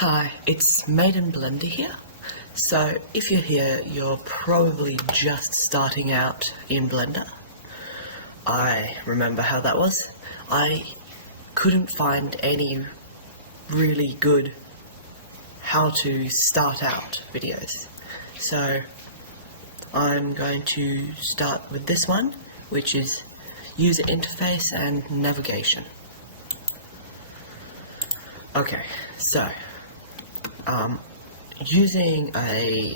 Hi, it's Maiden Blender here. So if you're here, you're probably just starting out in Blender. I remember how that was. I couldn't find any really good how to start out videos. So I'm going to start with this one, which is user interface and navigation. Okay, so using a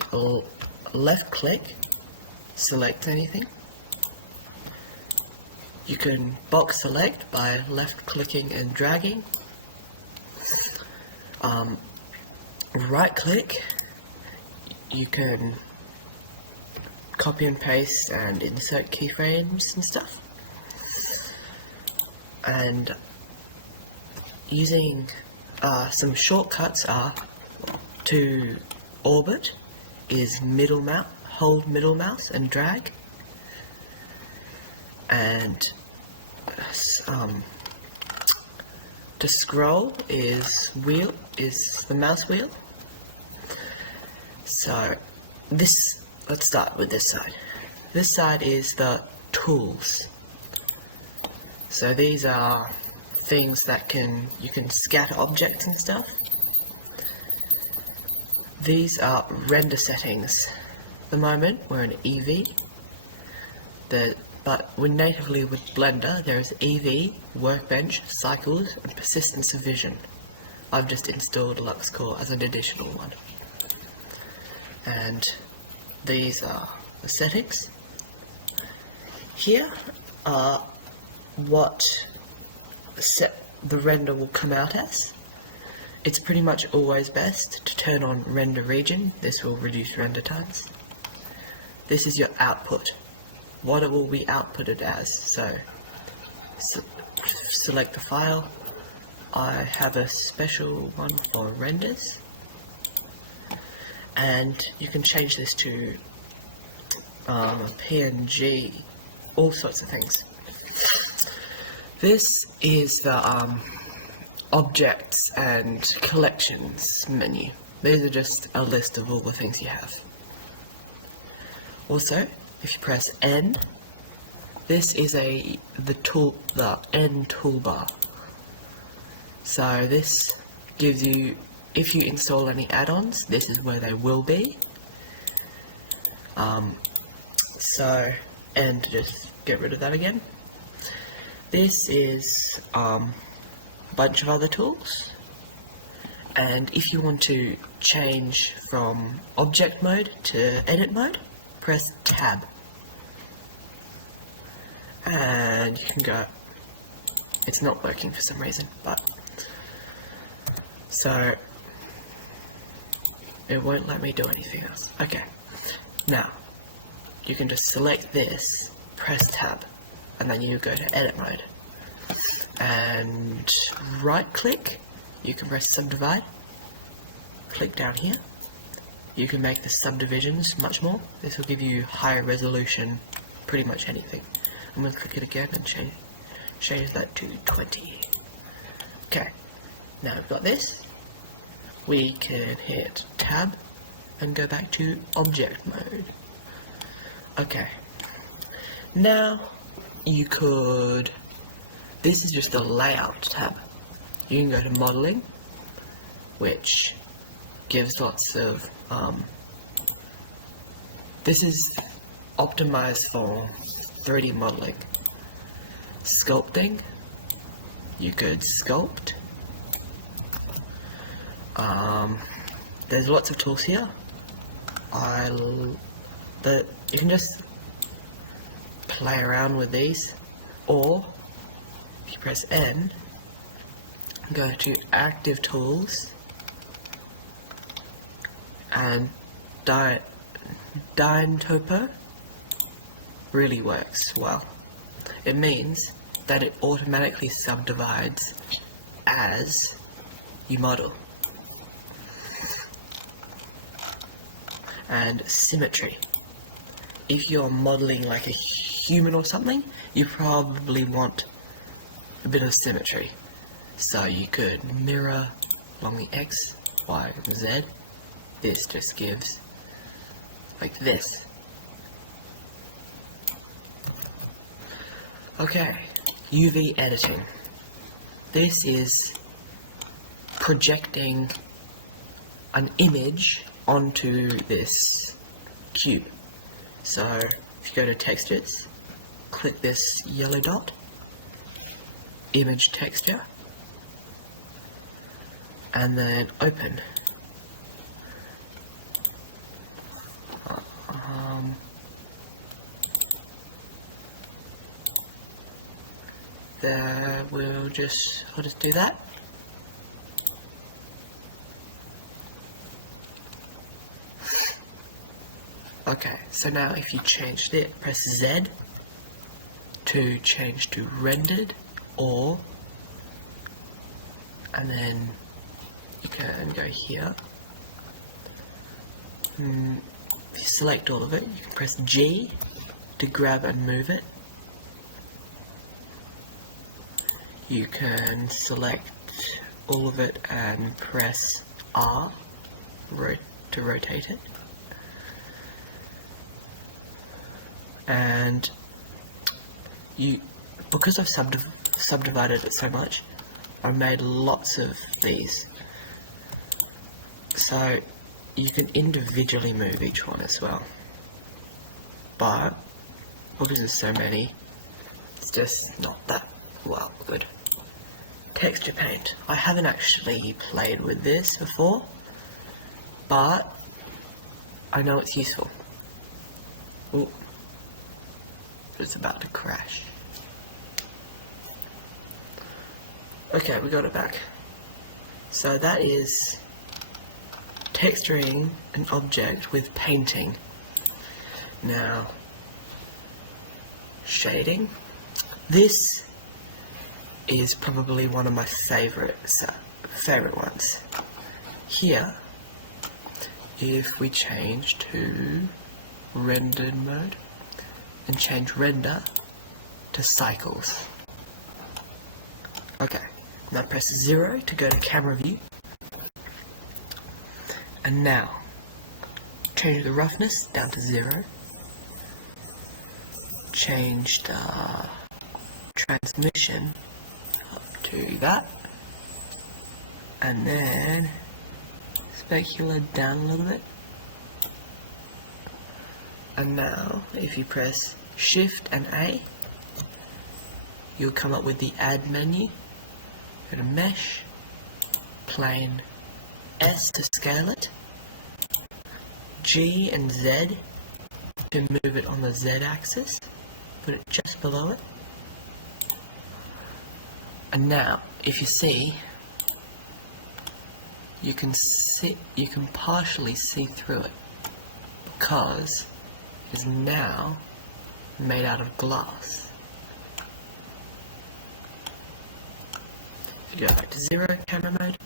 left click, select anything. You can box select by left clicking and dragging. Right click, you can copy and paste and insert keyframes and stuff. And using some shortcuts are to orbit is middle mouse, hold middle mouse and drag, and to scroll is the mouse wheel. So let's start with this side. This side is the tools. So these are things that you can scatter objects and stuff. These are render settings. At the moment we're in Eevee, but natively with Blender there is Eevee, Workbench, Cycles, and Persistence of Vision. I've just installed LuxCore as an additional one. And these are the settings. Here are what the render will come out as. It's pretty much always best to turn on render region. This will reduce render times. This is your output, what it will be outputted as. So select the file. I have a special one for renders, and you can change this to PNG, all sorts of things. This is the objects and collections menu. These are just a list of all the things you have. Also, if you press N, this is the N toolbar. So this gives you, if you install any add-ons, this is where they will be. And to just get rid of that again. This is a bunch of other tools, and if you want to change from object mode to edit mode, press tab, and you can go. It's not working for some reason, but so it won't let me do anything else. Okay, now you can just select this, press tab, and then you go to edit mode. And right click, you can press subdivide, click down here, you can make the subdivisions much more. This will give you higher resolution, pretty much anything. I'm going to click it again and change that to 20. Okay, now we've got this, we can hit tab and go back to object mode. Okay, now you could, this is just a layout tab. You can go to modeling, which gives lots of, this is optimized for 3D modeling. Sculpting, you could sculpt. There's lots of tools here. You can just play around with these, or if you press N, go to active tools, and Dyntopo really works well. It means that it automatically subdivides as you model. And symmetry. If you're modeling like a human or something, you probably want a bit of symmetry. So you could mirror along the X Y, and Z. This just gives like this. Okay, UV editing. This is projecting an image onto this cube. So if you go to textures, click this yellow dot, image texture, and then open. There, I'll just do that. Okay, so now if you changed it, press Z to change to rendered, and then you can go here. If you select all of it, you can press G to grab and move it. You can select all of it and press R to rotate it. And because I've subdivided it so much, I made lots of these. So you can individually move each one as well. But because there's so many, it's just not that well good. Texture paint. I haven't actually played with this before, but I know it's useful. Ooh. It's about to crash. Okay, we got it back. So that is texturing an object with painting. Now, shading. This is probably one of my favorite ones. Here, if we change to rendered mode and change render to cycles. Okay, now press 0 to go to camera view. And now, change the roughness down to 0. Change the transmission up to that. And then, specular down a little bit. And now, if you press Shift and A, you'll come up with the Add menu. Go to Mesh, Plane, S to scale it, G and Z to move it on the Z axis, put it just below it. And now, if you see, you can partially see through it because is now made out of glass. If you go back to 0 camera mode,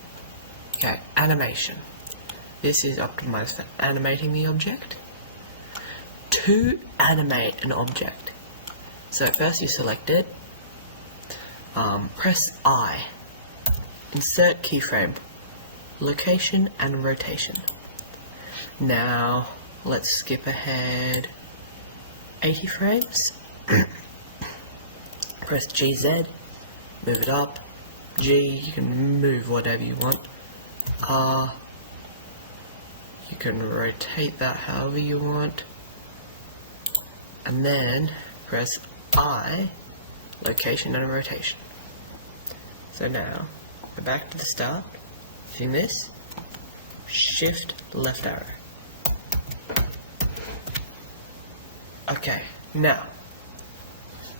okay, animation. This is optimized for animating the object. To animate an object, so first you select it, press I, insert keyframe, location and rotation. Now let's skip ahead 80 frames. Press GZ, move it up. G, you can move whatever you want. R, you can rotate that however you want. And then press I, location and rotation. So now, go back to the start, using this, shift left arrow. Okay, now,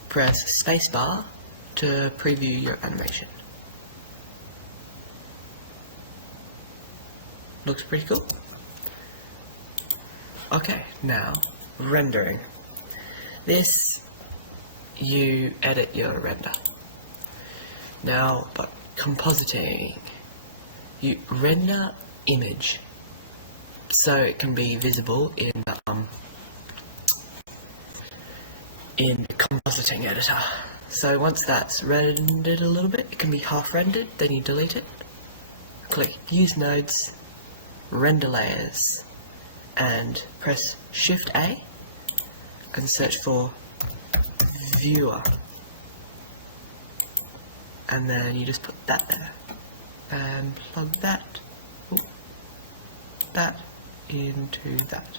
press spacebar to preview your animation. Looks pretty cool. Okay, now, rendering. This, you edit your render. Now, but compositing, you render image so it can be visible in the compositing editor. So once that's rendered a little bit, it can be half rendered, then you delete it. Click use nodes, render layers and press Shift A and search for viewer, and then you just put that there and plug that into that.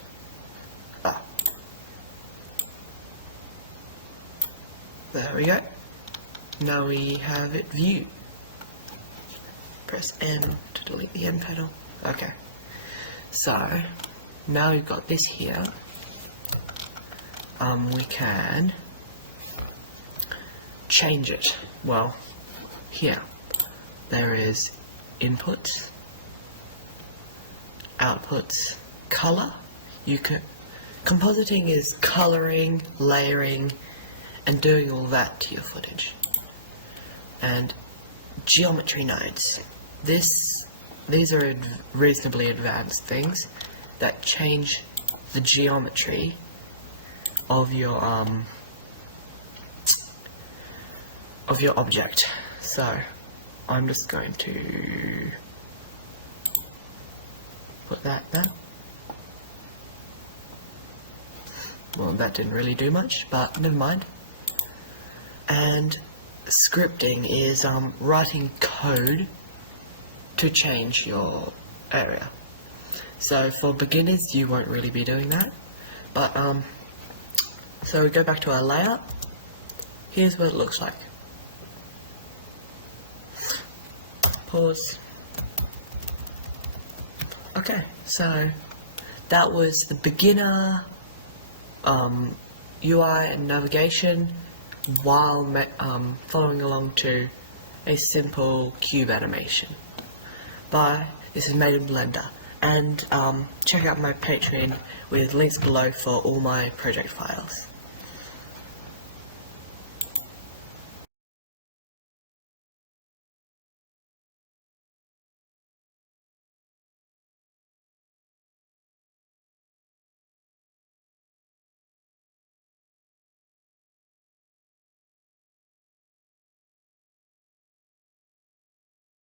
There we go. Now we have it view. Press N to delete the N pedal. Okay. So now we've got this here. We can change it. Well, here there is inputs, outputs, color. Compositing is coloring, layering, and doing all that to your footage. And geometry nodes. These are reasonably advanced things that change the geometry of your object. So I'm just going to put that there. Well, that didn't really do much, but never mind. And scripting is writing code to change your area. So for beginners, you won't really be doing that. But so we go back to our layout. Here's what it looks like. Pause. Okay, so that was the beginner UI and navigation while following along to a simple cube animation. Bye, this is Made in Blender, and check out my Patreon with links below for all my project files.